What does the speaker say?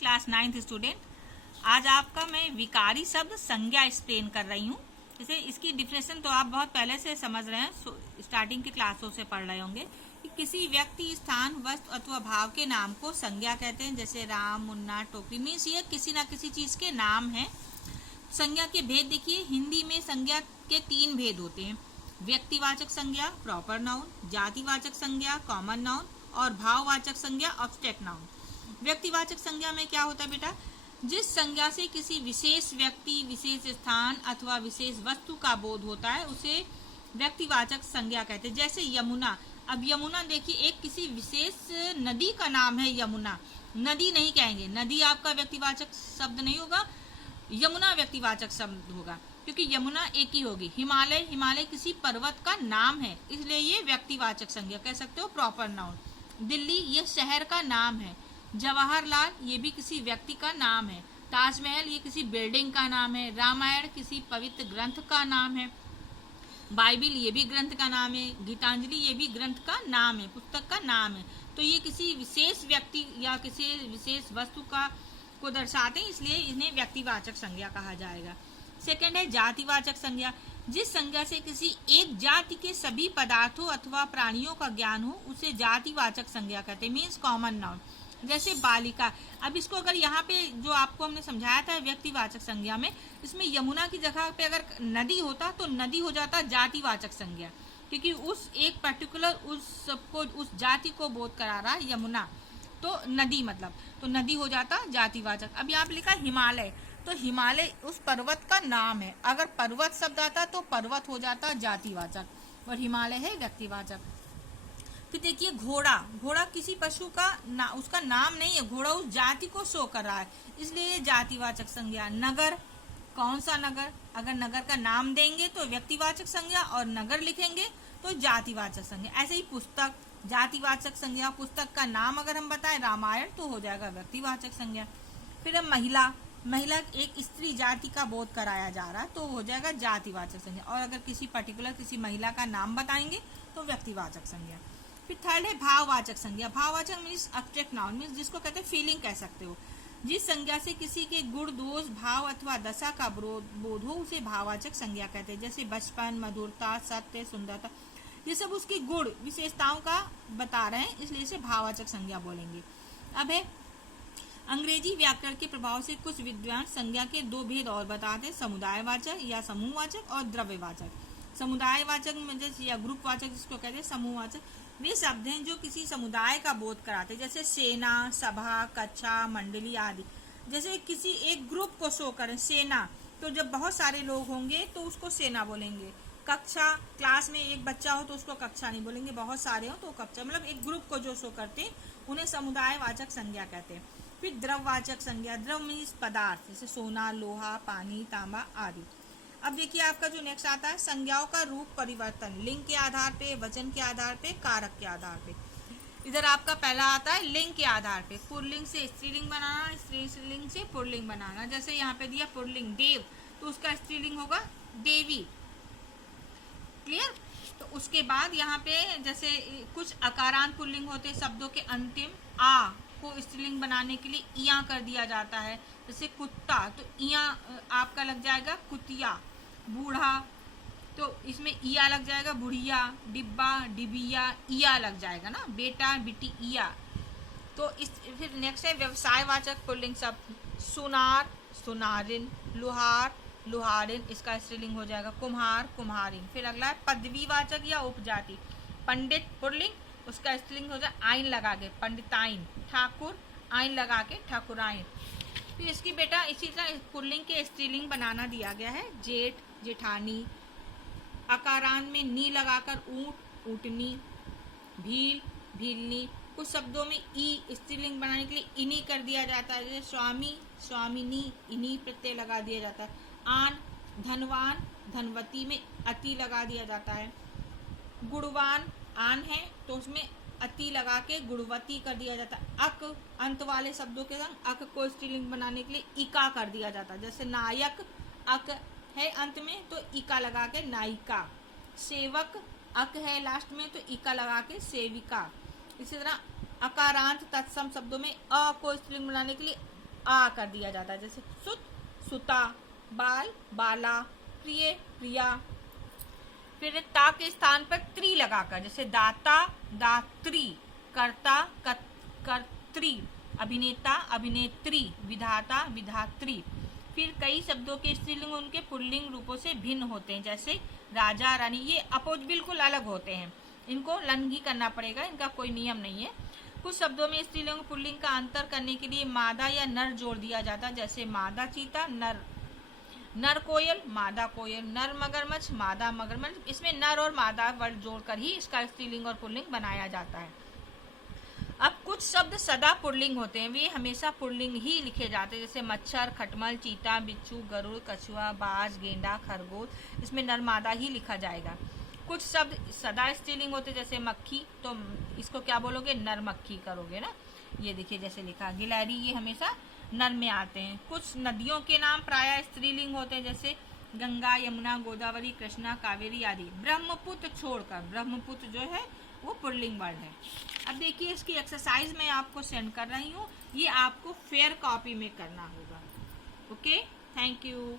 Class 9th student. आज आपका मैं विकारी शब्द संज्ञा एक्सप्लेन कर रही हूँ। जैसे इसकी डिफिनेशन तो आप बहुत पहले से समझ रहे हैं, स्टार्टिंग की क्लासों से पढ़ रहे होंगे कि किसी व्यक्ति, स्थान, वस्तु अथवा भाव के नाम को संज्ञा कहते हैं। जैसे राम, मुन्ना, टोकरी, मीन्स ये किसी ना किसी चीज के नाम है। संज्ञा के भेद देखिए, हिंदी में संज्ञा के 3 भेद होते हैं: व्यक्तिवाचक संज्ञा प्रॉपर नाउन, जातिवाचक संज्ञा कॉमन नाउन और भाववाचक संज्ञा ऑब्स्ट्रैक्ट नाउन। व्यक्तिवाचक संज्ञा में क्या होता है बेटा, जिस संज्ञा से किसी विशेष व्यक्ति, विशेष स्थान अथवा विशेष वस्तु का बोध होता है उसे व्यक्तिवाचक संज्ञा कहते हैं। जैसे यमुना, अब यमुना देखिए एक किसी विशेष नदी का नाम है। यमुना नदी नहीं कहेंगे, नदी आपका व्यक्तिवाचक शब्द नहीं होगा, यमुना व्यक्तिवाचक शब्द होगा, क्योंकि यमुना एक ही होगी। हिमालय, हिमालय किसी पर्वत का नाम है, इसलिए ये व्यक्तिवाचक संज्ञा कह सकते हो, प्रॉपर नाउन। दिल्ली ये शहर का नाम है। जवाहरलाल ये भी किसी व्यक्ति का नाम है। ताजमहल ये किसी बिल्डिंग का नाम है। रामायण किसी पवित्र ग्रंथ का नाम है। बाइबिल ये भी ग्रंथ का नाम है। गीतांजलि ये भी ग्रंथ का नाम है, पुस्तक का नाम है। तो ये किसी विशेष व्यक्ति या किसी विशेष वस्तु को दर्शाते हैं, इसलिए इन्हें व्यक्तिवाचक संज्ञा कहा जाएगा। सेकंड है जातिवाचक संज्ञा। जिस संज्ञा से किसी एक जाति के सभी पदार्थों अथवा प्राणियों का ज्ञान हो उसे जातिवाचक संज्ञा कहते हैं, मीन्स कॉमन नाउन। जैसे बालिका, अब इसको अगर यहाँ पे जो आपको हमने समझाया था व्यक्तिवाचक संज्ञा में, इसमें यमुना की जगह पे अगर नदी होता तो नदी हो जाता जातिवाचक संज्ञा, क्योंकि उस एक पर्टिकुलर उस जाति को बोध करा रहा है यमुना, तो नदी मतलब, तो नदी हो जाता जातिवाचक। अब यहाँ पे लिखा हिमालय, तो हिमालय उस पर्वत का नाम है। अगर पर्वत शब्द आता तो पर्वत हो जाता जातिवाचक और हिमालय है व्यक्तिवाचक। फिर देखिए घोड़ा, घोड़ा किसी पशु का उसका नाम नहीं है, घोड़ा उस जाति को शो कर रहा है, इसलिए ये जातिवाचक संज्ञा। नगर, कौन सा नगर, अगर नगर का नाम देंगे तो व्यक्तिवाचक संज्ञा और नगर लिखेंगे तो जातिवाचक संज्ञा। ऐसे ही पुस्तक, जातिवाचक संज्ञा। पुस्तक का नाम अगर हम बताएं रामायण तो हो जाएगा व्यक्तिवाचक संज्ञा। फिर महिला, महिला एक स्त्री जाति का बोध कराया जा रहा है तो हो जाएगा जातिवाचक संज्ञा। और अगर किसी पर्टिकुलर किसी महिला का नाम बताएंगे तो व्यक्तिवाचक संज्ञा। फिर थर्ड है भाववाचक संज्ञा। भाववाचक मीन्स ऑब्स्ट्रैक्ट नाउन, मीन्स जिसको कहते हैं फीलिंग कह सकते हो। जिस संज्ञा से किसी के गुण, दोष, भाव अथवा दशा का बोध हो उसे भाववाचक संज्ञा कहते हैं। जैसे बचपन, मधुरता, सत्य, सुंदरता, ये सब उसकी गुण विशेषताओं का बता रहे हैं, इसलिए इसे भाववाचक संज्ञा बोलेंगे। अब है अंग्रेजी व्याकरण के प्रभाव से कुछ विद्वान संज्ञा के 2 भेद और बताते हैं, समुदायवाचक या समूहवाचक और द्रव्यवाचक। समुदायवाचक में जैसे या ग्रुपवाचक जिसको कहते हैं, समूहवाचक वे शब्द हैं जो किसी समुदाय का बोध कराते हैं, जैसे सेना, सभा, कक्षा, मंडली आदि। जैसे किसी एक ग्रुप को शो करें, सेना, तो जब बहुत सारे लोग होंगे तो उसको सेना बोलेंगे। कक्षा, क्लास में एक बच्चा हो तो उसको कक्षा नहीं बोलेंगे, बहुत सारे हो तो कक्षा, मतलब एक ग्रुप को जो शो करते हैं उन्हें समुदायवाचक संज्ञा कहते हैं। फिर द्रववाचक संज्ञा, द्रव मीन्स पदार्थ, जैसे सोना, लोहा, पानी, तांबा आदि। अब देखिए आपका जो नेक्स्ट आता है संज्ञाओं का रूप परिवर्तन, लिंग के आधार पे, वचन के आधार पे, कारक के आधार पे। इधर आपका पहला आता है लिंग के आधार पे, पुल्लिंग से स्त्रीलिंग बनाना, स्त्रीलिंग से पुल्लिंग बनाना। जैसे यहाँ पे दिया पुल्लिंग देव, तो उसका स्त्रीलिंग होगा देवी, क्लियर। तो उसके बाद यहाँ पे जैसे कुछ अकारांत पुल्लिंग होते हैं, शब्दों के अंतिम आ को स्त्रीलिंग बनाने के लिए इया कर दिया जाता है। जैसे कुत्ता, तो इया आपका लग जाएगा कुतिया। बूढ़ा, तो इसमें इया लग जाएगा बुढ़िया। डिब्बा, डिबिया, इया लग जाएगा ना, बेटा, बिटी, इया। तो इस फिर नेक्स्ट है व्यवसायवाचक पुल्लिंग शब्द, सुनार, सुनारिन, लुहार, लुहारिन, इसका स्त्रीलिंग हो जाएगा कुम्हार, कुम्हारिन। फिर अगला है पदवीवाचक या उपजाति, पंडित पुल्लिंग, उसका स्त्रीलिंग हो जाए आइन लगा के पंडिताइन। ठाकुर, आइन लगा के ठाकुराइन। फिर इसकी बेटा इसी तरह पुल्लिंग के स्त्रीलिंग बनाना दिया गया है, जेठ, जेठानी। अकारांत में नी लगाकर ऊंट, ऊंटनी। भील, भीलनी। कुछ शब्दों में ई स्त्रीलिंग बनाने के लिए इनी कर दिया जाता है, जैसे स्वामी, स्वामिनी, इनी प्रत्यय लगा दिया जाता है। आन, धनवान, धनवती में अति लगा दिया जाता है। गुणवान, आन है तो उसमें अति लगा के गुणवती कर दिया जाता है। अक, अंत वाले शब्दों के संग अक को स्त्रीलिंग बनाने के लिए इका कर दिया जाता है। जैसे नायक, अक है अंत में तो इका लगा के नायिका। सेवक, अक है लास्ट में तो इका लगा के सेविका। इसी तरह अकारांत तत्सम शब्दों में अ को स्त्रीलिंग बनाने के लिए आ कर दिया जाता है, जैसे सुत, सुता, बाल, बाला, प्रिय, प्रिया। फिर ता के स्थान पर त्री लगाकर, जैसे दाता, दात्री, कर्ता, कर्त्री, अभिनेता, अभिनेत्री, विधाता, विधात्री। फिर कई शब्दों के स्त्रीलिंग उनके पुल्लिंग रूपों से भिन्न होते हैं, जैसे राजा, रानी, ये अपोज बिल्कुल अलग होते हैं, इनको लंघी करना पड़ेगा, इनका कोई नियम नहीं है। कुछ शब्दों में स्त्रीलिंग पुल्लिंग का अंतर करने के लिए मादा या नर जोड़ दिया जाता है, जैसे मादा चीता, नर कोयल, मादा कोयल, नर मगरमच्छ, मादा मगरमच्छ। इसमें नर और मादा वर्ड जोड़कर ही इसका स्त्रीलिंग और पुल्लिंग बनाया जाता है। अब कुछ शब्द सदा पुल्लिंग होते हैं, वे हमेशा पुल्लिंग ही लिखे जाते हैं, जैसे मच्छर, खटमल, चीता, बिच्छू, गरुड़, कछुआ, बाज, गेंडा, खरगोश। इसमें नर मादा ही लिखा जाएगा। कुछ शब्द सदा स्त्रीलिंग होते हैं, जैसे मक्खी, तो इसको क्या बोलोगे, नर मक्खी करोगे ना। ये देखिए जैसे लिखा, गिलहरी, ये हमेशा नर में आते हैं। कुछ नदियों के नाम प्रायः स्त्रीलिंग होते हैं, जैसे गंगा, यमुना, गोदावरी, कृष्णा, कावेरी आदि। ब्रह्मपुत्र छोड़कर, ब्रह्मपुत्र जो है वो पुल्लिंग वर्ड है। अब देखिए इसकी एक्सरसाइज मैं आपको सेंड कर रही हूँ, ये आपको फेयर कॉपी में करना होगा। Okay, thank you.